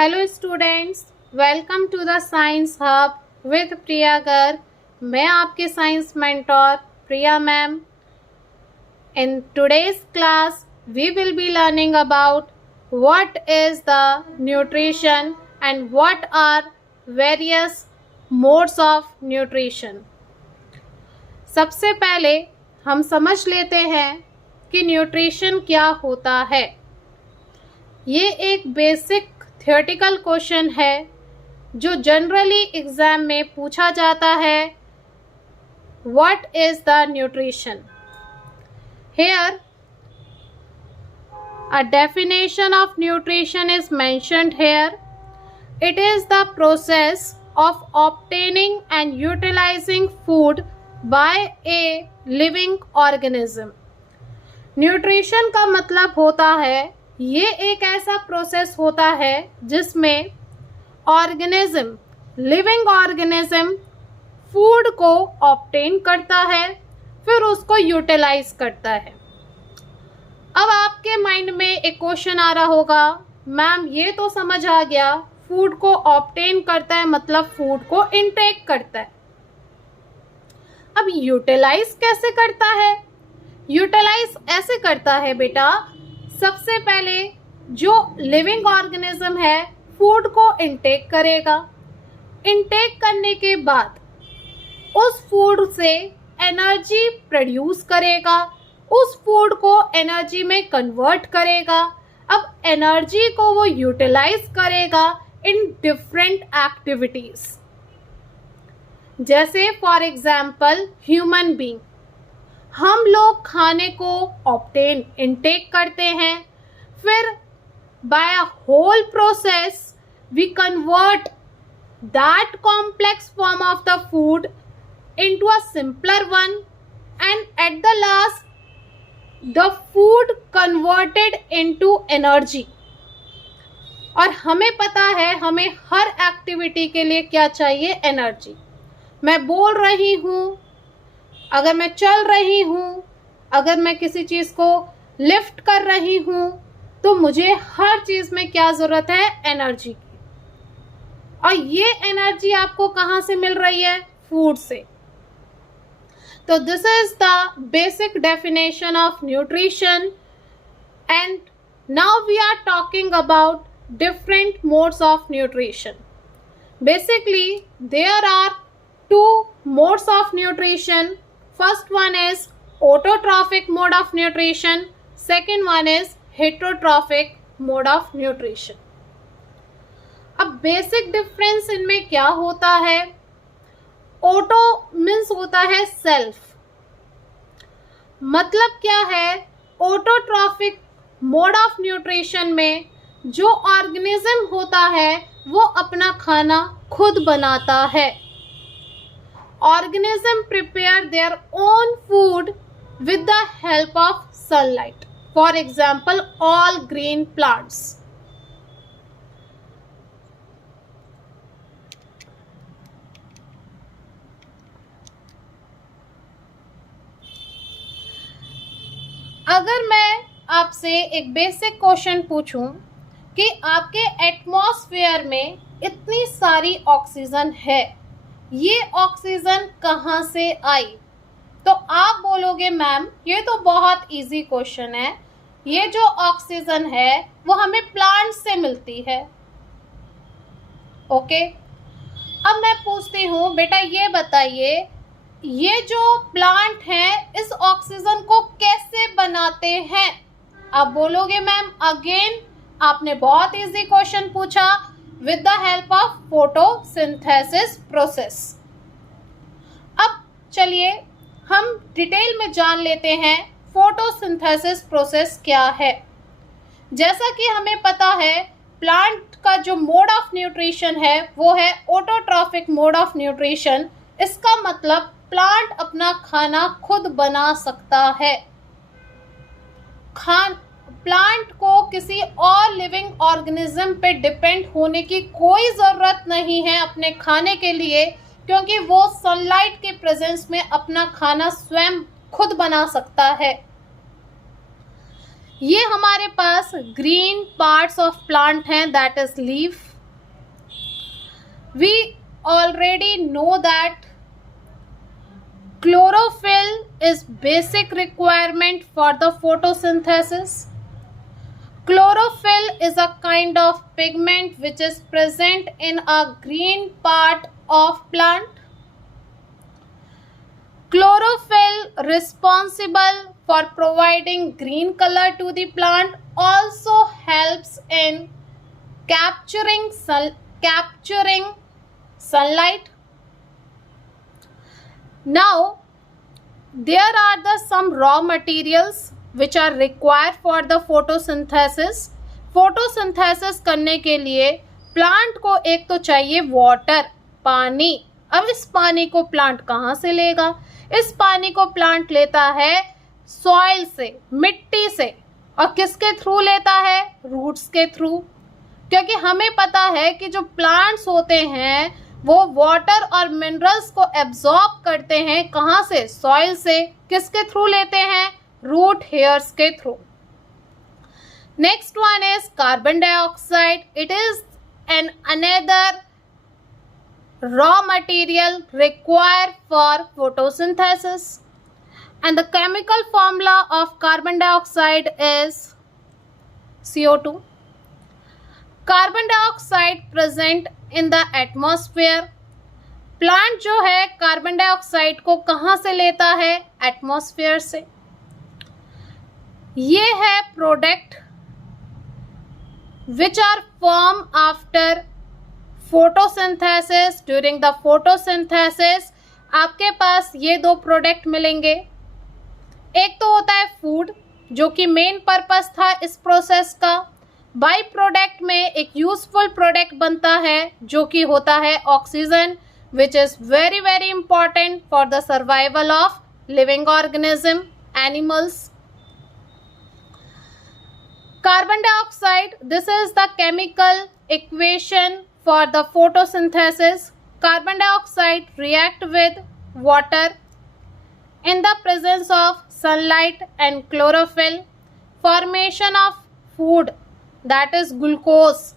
Hello students, welcome to the science hub with Priya Garg. मैं आपके science mentor Priya ma'am. In today's class we will be learning about what is the nutrition and what are various modes of nutrition. सबसे पहले हम समझ लेते हैं कि nutrition क्या होता है। ये एक बेसिक थियोरेटिकल क्वेश्चन है जो जनरली एग्जाम में पूछा जाता है। What is the nutrition? Here a definition of nutrition is mentioned here. It is the process of obtaining and utilizing food by a living organism. Nutrition का मतलब होता है ये एक ऐसा प्रोसेस होता है जिसमें ऑर्गेनिज्म, लिविंग ऑर्गेनिज्म फूड को ऑब्टेन करता है, फिर उसको यूटिलाइज करता है। अब आपके माइंड में एक क्वेश्चन आ रहा होगा, मैम ये तो समझ आ गया, फूड को ऑब्टेन करता है मतलब फूड को इनटेक करता है। अब यूटिलाइज कैसे करता है? यूटिलाइज ऐसे करता है बेटा, सबसे पहले जो लिविंग ऑर्गेनिज्म है फूड को इनटेक करेगा। इनटेक करने के बाद उस फूड से एनर्जी प्रोड्यूस करेगा, उस फूड को एनर्जी में कन्वर्ट करेगा। अब एनर्जी को वो यूटिलाइज करेगा इन डिफरेंट एक्टिविटीज। जैसे फॉर एग्जाम्पल ह्यूमन बीइंग, हम लोग खाने को ऑब्टेन इनटेक करते हैं, फिर by a whole process we convert that complex form of the food into a simpler one and at the last the food converted into energy. और हमें पता है हमें हर एक्टिविटी के लिए क्या चाहिए? एनर्जी। मैं बोल रही हूँ, अगर मैं चल रही हूँ, अगर मैं किसी चीज़ को लिफ्ट कर रही हूँ, तो मुझे हर चीज़ में क्या ज़रूरत है? एनर्जी की। और ये एनर्जी आपको कहाँ से मिल रही है? फूड से। तो this is the basic definition of nutrition and now we are talking about different modes of nutrition. Basically there are two modes of nutrition. First one is autotrophic mode of nutrition. Second one is heterotrophic mode of nutrition. अब basic difference इनमें क्या होता है? Auto means होता है self. मतलब क्या है? ऑटोट्रॉफिक मोड ऑफ न्यूट्रिशन में जो ऑर्गेनिज्म होता है वो अपना खाना खुद बनाता है। Organisms prepare their own food with the help of sunlight. For example, all green plants. अगर मैं आपसे एक बेसिक क्वेश्चन पूछूं कि आपके एटमॉस्फेयर में इतनी सारी ऑक्सीजन है, ये ऑक्सीजन कहाँ से आई? तो आप बोलोगे मैम ये तो बहुत इजी क्वेश्चन है, ये जो ऑक्सीजन है वो हमें प्लांट से मिलती है। ओके, अब मैं पूछती हूँ बेटा ये बताइए, ये जो प्लांट हैं इस ऑक्सीजन को कैसे बनाते हैं? आप बोलोगे मैम अगेन आपने बहुत इजी क्वेश्चन पूछा, with the help of photosynthesis process। अब चलिए हम डिटेल में जान लेते हैं फोटोसिंथेसिस प्रोसेस क्या है। जैसा कि हमें पता है प्लांट का जो मोड ऑफ न्यूट्रिशन है वो है ऑटोट्रॉफिक मोड ऑफ न्यूट्रिशन। इसका मतलब प्लांट अपना खाना खुद बना सकता है। प्लांट को किसी और लिविंग ऑर्गेनिज्म पे डिपेंड होने की कोई ज़रूरत नहीं है अपने खाने के लिए, क्योंकि वो सनलाइट के प्रेजेंस में अपना खाना स्वयं खुद बना सकता है। ये हमारे पास ग्रीन पार्ट्स ऑफ प्लांट हैं, that is leaf, We already know that chlorophyll is basic requirement for the photosynthesis. Chlorophyll is a kind of pigment which is present in a green part of plant. Chlorophyll responsible for providing green color to the plant also helps in capturing sunlight. Now, there are some raw materials which are required for the photosynthesis. photosynthesis करने के लिए plant को एक तो चाहिए water, पानी. अब इस पानी को प्लांट कहाँ से लेगा? इस पानी को प्लांट लेता है सॉइल से, मिट्टी से. और किसके थ्रू लेता है? रूट्स के थ्रू. क्योंकि हमें पता है कि जो प्लांट्स होते हैं वो वाटर और मिनरल्स को एब्जॉर्ब करते हैं. कहाँ से? सॉइल से. किसके थ्रू लेते हैं? रूट हेयर्स के through. Next one is carbon dioxide. It is an another raw material required for photosynthesis, and the chemical formula of carbon dioxide is CO2. Carbon dioxide present in the atmosphere. Plant जो है carbon dioxide को कहाँ से लेता है? Atmosphere से. ये है product which are form after photosynthesis. During the photosynthesis आपके पास ये दो प्रोडक्ट मिलेंगे. एक तो होता है फूड, जो कि मेन पर्पस था इस प्रोसेस का. बाई प्रोडक्ट में एक यूजफुल प्रोडक्ट बनता है जो कि होता है oxygen, which is very very important for the survival of living organism, animals. Carbon dioxide, this is the chemical equation for the photosynthesis. Carbon dioxide react with water in the presence of sunlight and chlorophyll. Formation of food, that is glucose.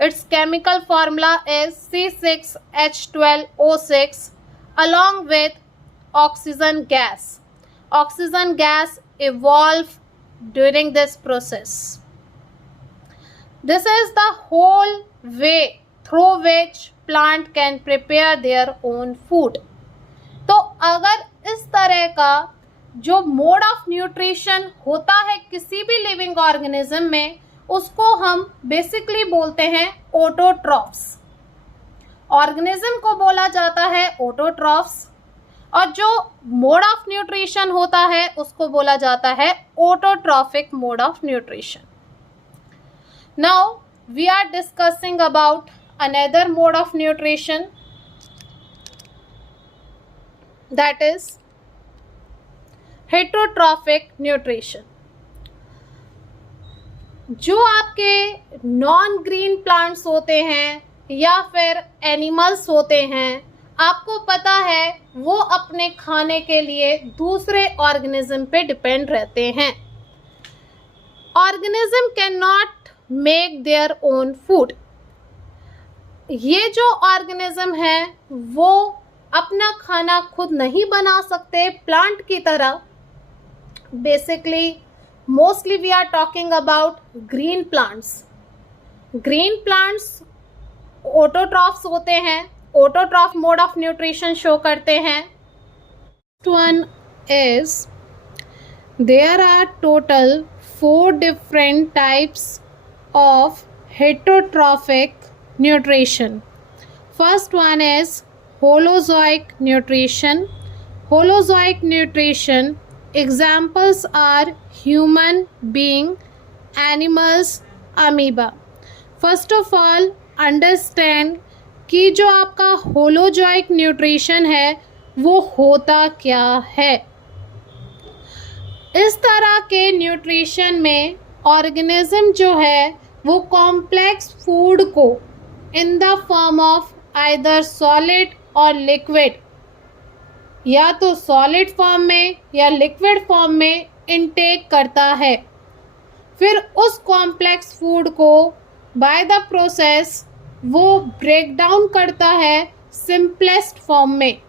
Its chemical formula is C6H12O6 along with oxygen gas. Oxygen gas evolve during this process. This is the whole way through which plant can prepare their own food. तो अगर इस तरह का जो mode of nutrition होता है किसी भी लिविंग ऑर्गेनिज्म में, उसको हम बेसिकली बोलते हैं ऑटोट्रॉफ्स. ऑर्गेनिज्म को बोला जाता है ऑटोट्रॉफ्स, और जो मोड ऑफ न्यूट्रिशन होता है उसको बोला जाता है autotrophic mode of nutrition. Now we are discussing about another mode of nutrition, that is heterotrophic nutrition. जो आपके नॉन ग्रीन प्लांट्स होते हैं या फिर एनिमल्स होते हैं, आपको पता है वो अपने खाने के लिए दूसरे ऑर्गेनिज्म पे डिपेंड रहते हैं. Organism can not make their own food. ये जो ऑर्गेनिज्म है वो अपना खाना खुद नहीं बना सकते प्लांट की तरह. Basically mostly we are talking about green plants. Green plants autotrophs होते हैं, autotroph mode of nutrition show करते हैं. One is there are total 4 different types of heterotrophic nutrition. First one is holozoic nutrition. Holozoic nutrition examples are human being, animals, amoeba. First of all understand कि जो आपका होलोजॉइक nutrition है वो होता क्या है. इस तरह के न्यूट्रिशन में ऑर्गेनिज्म जो है वो कॉम्प्लेक्स फूड को in the form of either solid और लिक्विड, या तो सॉलिड फॉर्म में या लिक्विड फॉर्म में इनटेक करता है. फिर उस कॉम्प्लेक्स फूड को बाय द प्रोसेस वो ब्रेक डाउन करता है सिंपलेस्ट फॉर्म में।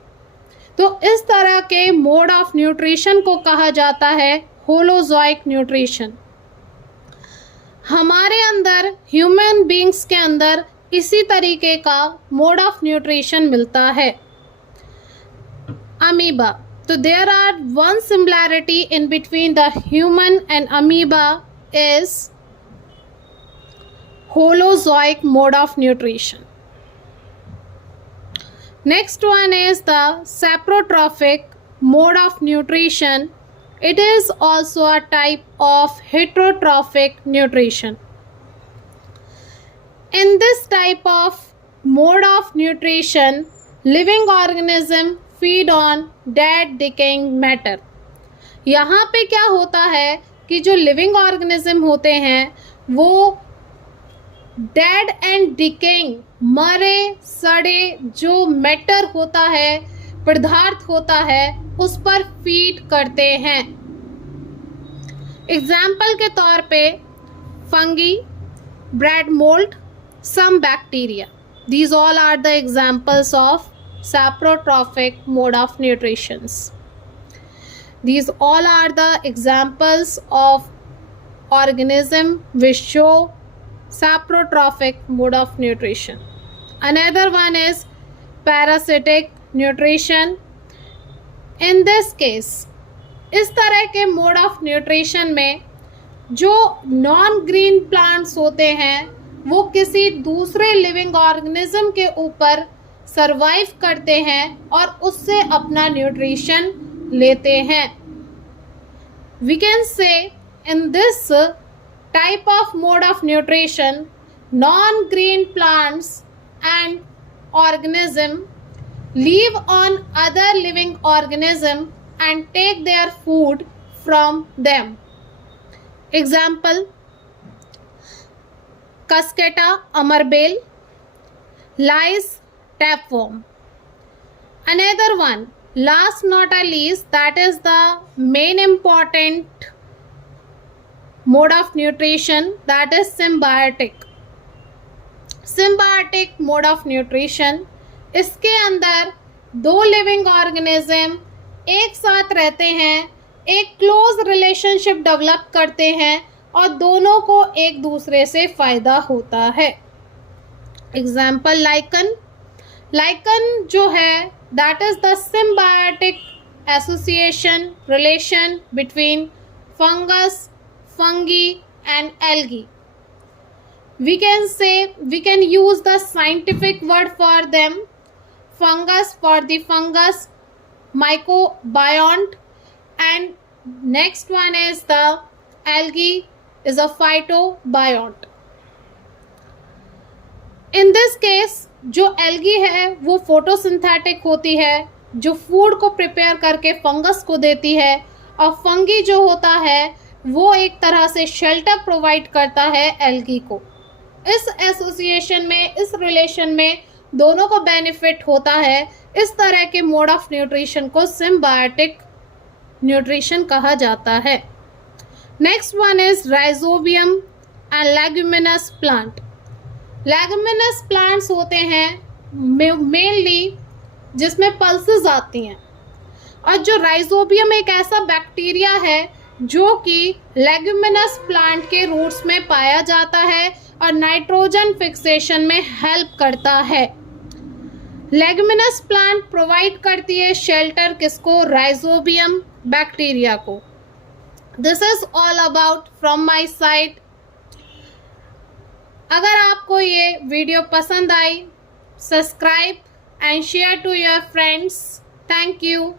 तो इस तरह के मोड ऑफ न्यूट्रिशन को कहा जाता है होलोजोइक न्यूट्रिशन। हमारे अंदर, ह्यूमन बींग्स के अंदर इसी तरीके का मोड ऑफ न्यूट्रिशन मिलता है। अमीबा, तो there are one similarity in between the human and amoeba is holozoic mode of nutrition. Next one is the saprotrophic mode of nutrition. It is also a type of heterotrophic nutrition. In this type of mode of nutrition, living organism feed on dead decaying matter. यहाँ पे क्या होता है कि जो living organism होते हैं वो डेड एंड डिकेइंग, मरे सड़े जो मैटर होता है, पदार्थ होता है, उस पर फीड करते हैं। एग्जाम्पल के तौर पे fungi, bread mould, some bacteria, these all are the examples of saprotrophic mode of nutrition. These all are the examples of organism which show saprotrophic mode of nutrition. Another one is parasitic nutrition. In this case, इस तरह के mode of nutrition में जो non green plants होते हैं वो किसी दूसरे लिविंग ऑर्गेनिज्म के ऊपर सरवाइव करते हैं और उससे अपना न्यूट्रिशन लेते हैं। We can say in this type of mode of nutrition, non-green plants and organism live on other living organism and take their food from them. Example, Cusqueta amarbeil, lice tapeworm. Another one, last not a least, that is the main important mode of nutrition, that is symbiotic. Symbiotic mode of nutrition, इसके अंदर दो living organism एक साथ रहते हैं, एक close relationship develop करते हैं और दोनों को एक दूसरे से फायदा होता है। एग्जाम्पल लाइकन, लाइकन जो है that is the symbiotic association relation between fungus, fungi and algae. We can say, we can use the scientific word for them, fungus for the fungus, mycobiont, and next one is the algae is a phytobiont. In this case, जो algae है वो photosynthetic होती है, जो food को prepare करके fungus को देती है, और फंगी जो होता है वो एक तरह से शेल्टर प्रोवाइड करता है एल्गी को. इस एसोसिएशन में, इस रिलेशन में दोनों को बेनिफिट होता है. इस तरह के मोड ऑफ न्यूट्रिशन को सिम्बायोटिक न्यूट्रिशन कहा जाता है. Next one is rhizobium and leguminous plant. Leguminous plants होते हैं मेनली जिसमें पल्सेस आती हैं, और जो राइजोबियम एक ऐसा बैक्टीरिया है जो कि लेगुमिनस प्लांट के रूट्स में पाया जाता है और नाइट्रोजन फिक्सेशन में हेल्प करता है. लेगुमिनस प्लांट प्रोवाइड करती है शेल्टर किसको? राइजोबियम बैक्टीरिया को. This is all about from my side. अगर आपको ये वीडियो पसंद आई, subscribe and share to your friends. Thank you.